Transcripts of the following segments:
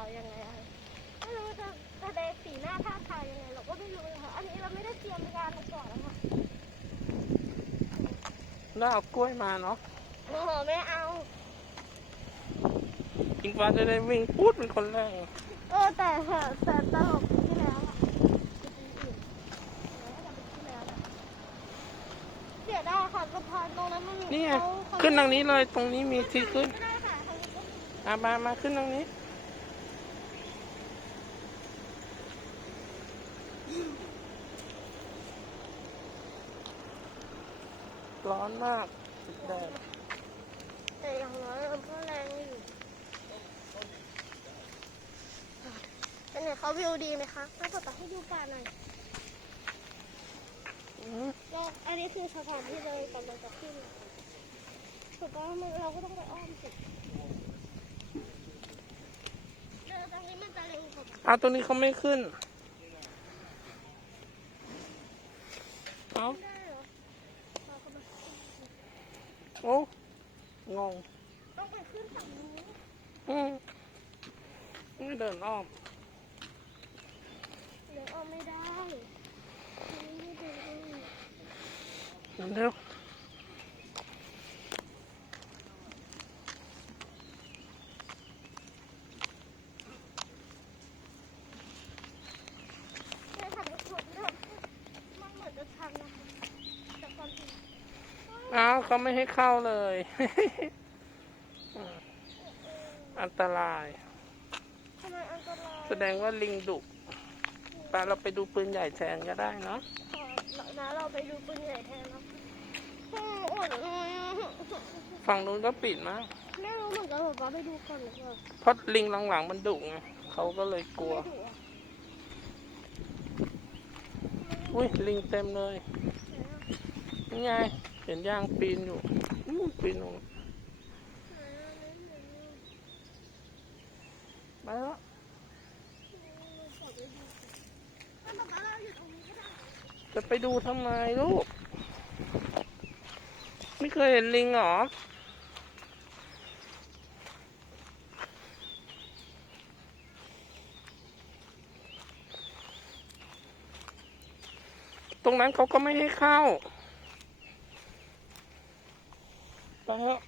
น้าท่าทางยังไงเราก็ไม่รู้นะคะอันนี้เราไม่ได้เตรียมการมาก่อนนะคะแล้วเอากล้วยมาเนาะโอ้โหไม่เอาอิงฟ้าจะได้วิ่งพูดเป็นคนแรกเออแต่แต่แต่ตลกที่แล้วอะเสียดายค่ะสะพานตรงนั้นมันมีนี่ไงเขาเขาขึ้นทางนี้เลยตรงนี้มีที่ขึ้นไม่ได้ค่ะทางนี้ก็อะมามาขึ้นทางนี้ ร้อนมากแดดแต่อย่างน้อยมันก็แรงอยู่เป็นไงเขาวิวดีไหมคะเราเปิดให้ดูป่าหน่อยอืมเราอันนี้คือสถานที่เลยก่อนเราจะขึ้นถูกต้องมันเราก็ต้องไปอ้อมสิเดินตรงนี้มันจะเร็วกว่าเอาตัวนี้เขาไม่ขึ้น เอา ได้เหรอเราก็มา โอ้งง ต้องไปขึ้นฝั่งนู้น อืมไม่ เดินอ้อม เดี๋ยวอ้อมไม่ได้มันไม่ได้เร็วแค่ทำให้คนเดินมันเหมือนจะทันนะคะแต่ความจริงอ้าวเขาไม่ให้เข้าเลย อันตราย ทำไมอันตราย แสดงว่าลิงดุไปเราไปดูปืนใหญ่แทนก็ได้เนาะขอนะเราไปดูปืนใหญ่แทนนะโอ้โหอดเลยอะฝั่งนู้นก็ปิดมั้งไม่รู้เหมือนกันบอกว่าไปดูก่อนหรือเปล่าเพราะลิงหลังๆมันดุไงเขาก็เลยกลัวไม่ถูกอะอุ้ยลิงเต็มเลย นี่ไง เห็นย่างปีนอยู่อู้ปีนลงไปแล้ว ถ้าบอกว่าเราอยู่ตรงนี้ก็ได้ จะไปดูทำไมลูก ไม่เคยเห็นลิงเหรอ ตรงนั้นเขาก็ไม่ให้เข้าไปเถอะ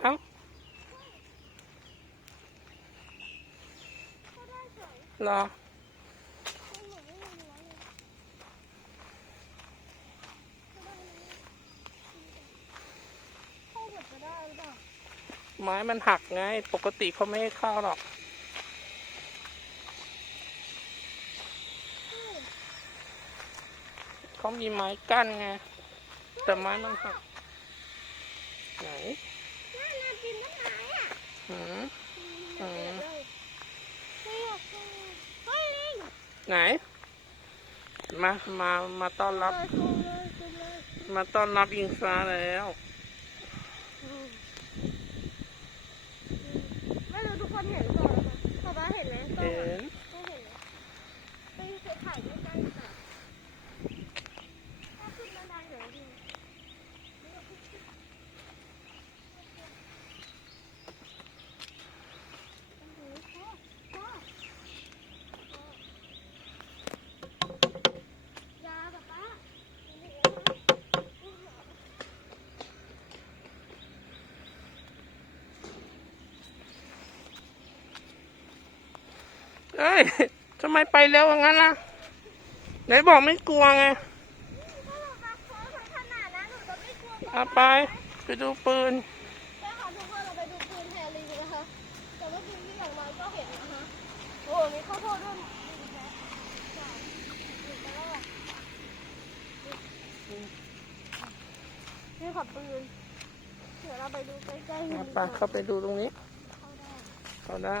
เอา ก็ได้เฉย เห รอไม่เหมือนไม่มีรั้วเลยก็ได้นะเข้าหมดจะได้หรือเปล่าไม้มันหักไง ปกติเขาไม่ให้เข้าหรอก เขามีไม้กั้นไง แต่ไม้มันหัก ไหนน่าน่ากินต้นไม้อะ หืม อืมเดี๋ยวเลยเฮ้ยเฮ้ยลิง ไหน มา มา มาต้อนรับ มาต้อนรับอิงฟ้าแล้ว ไม่รู้ทุกคนเห็นหรือเปล่าะคะป๊าเห็นแล้วง เห็ อะ น ไม่เห็นนะไปถ่ายใกล้ๆค่ะถ้าขึ้นบันไดเดี๋ยวดียาป๊าป๊า เอ้ยทำไมไปเร็วอย่างนั้นล่ะไหนบอกไม่กลัวไงถ้าเรามาโค้งขนาดนั้นหนูจะไม่กลัวเอาไป ไปดูปืนไปค่ะทุกคนเราไปดูปืนแทนลิงนะคะ แต่เมื่อกี้ที่อย่างน้อยก็เห็นนะคะ โอ้มีข้าวโพดด้วยลิงแท้ใช่ลิงกระรอกนี่ค่ะปืน เดี๋ยวเราไปดูใกล้ๆเอาไปเข้าไปดูตรงนี้ เข้าได้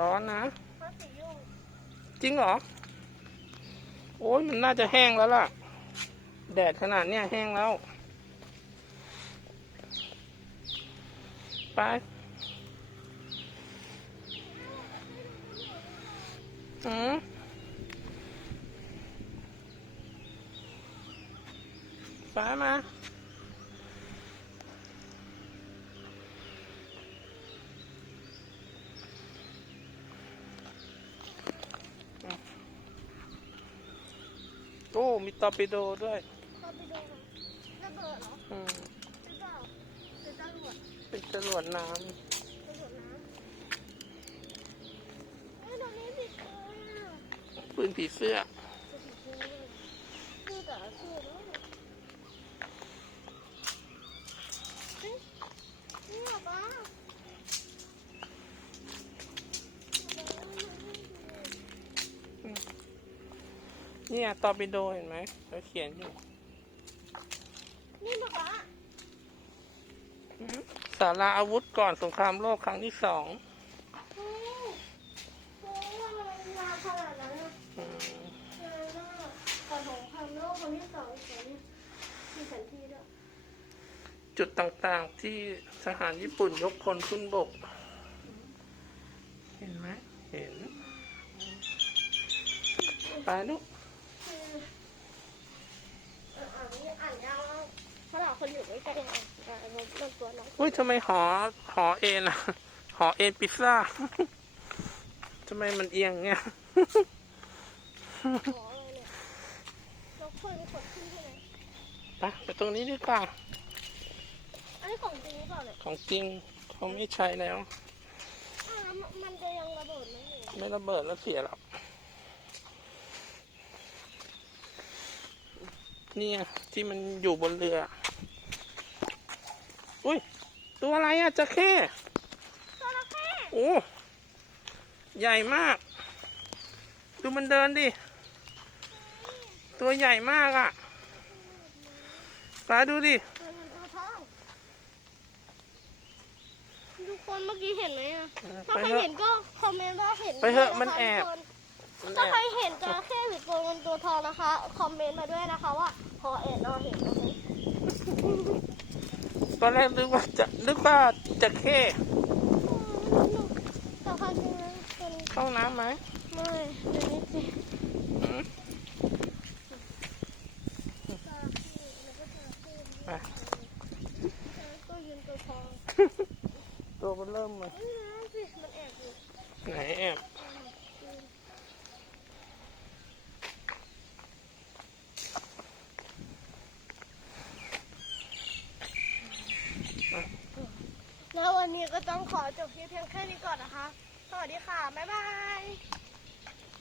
ร้อนนะ จริงเหรอ โอ้ยมันน่าจะแห้งแล้วล่ะ แดดขนาดเนี้ยแห้งแล้ว ไปอืมไปมา โอ้ มีตอร์ปิโดด้วยเข้าไปดูระเบิดเหรออืมหรือเปล่าหรือจรวดเป็นจรวดน้จรวดน้ำเฮ้ยตรงนี้ผิดเลยอะำปืนผีเสื้อคือแต่คือแล้วเฮ้ยนี่เหรอปะ เนี่ยตอร์ปิโดเห็นไหมเขาเขียนอยู่นี่ปะปะอืมสาราอาวุธก่อนสงครามโลกครั้งที่สองโอ้โหโอ้โหมันยาวขนาดนั้นอะอืมยาวมากแต่ของความโลกคนที่สองเขียนมีแผนที่ด้วยจุดต่างๆที่ทหารญี่ปุ่นยกพลขึ้นบก เห็นไหมเห็น ไปลูก คือเอออ่านนี่อ่านยาวมากเพราะเรา คนอยู่ใกล้ๆอะอ่านมันมันตัวน้องอุ้ยทำไมหอหอเอ็นอะหอเอ็นพิซซ่า ทำไมมันเอียงเงี้ยขอเลยเนี่ยเราเคยไปกดขึ้นใช่ไหมไปไปตรงนี้ดีกว่า อันนี้ของจริงหรือเปล่าเนี่ยของจริงเขาไม่ใช้แล้ว อ้าวแล้วมันจะยังระเบิดไหมหรือไม่ระเบิดแล้วเสียหรอกเนี่ยที่มันอยู่บนเรือ อุ้ย ตัวอะไรอะจะเข้จระเข้โอ้ใหญ่มาก ดูมันเดินดิ ตัวใหญ่มากอะ่ะปาดูดิเออมันตัวทองทุกคนเมื่อกี้เห็นไหมอะถ้าไปใครเถอะเห็นก็คอมเมนต์ว่าเห็นไปเถอะด้วยมันแอบทุกคนมันถ้าแอใครบเห็นจระเข้หรือตัวเงินตัวทองนะคะ คอมเมนต์มาด้วยนะคะว่า พอเอ็นเราเห็นโอเคต อนแรกนึกว่าจะนึกว่าจะเข้แต่ความจริงแล้วเป็นเข้าน้ำไหมไม่เดี๋ยวนี้สิอืมจระเข้แล้วก็จระเข้ไปตัวเงินตัวทองตัวมันเริ่มเลยเอ้ยนั่นสิมันแอบอยู่ไหนแอบ แล้ววันนี้ก็ ต้องขอจบคลิปเพียงแค่นี้ก่อนนะคะ สวัสดีค่ะ บ๊ายบาย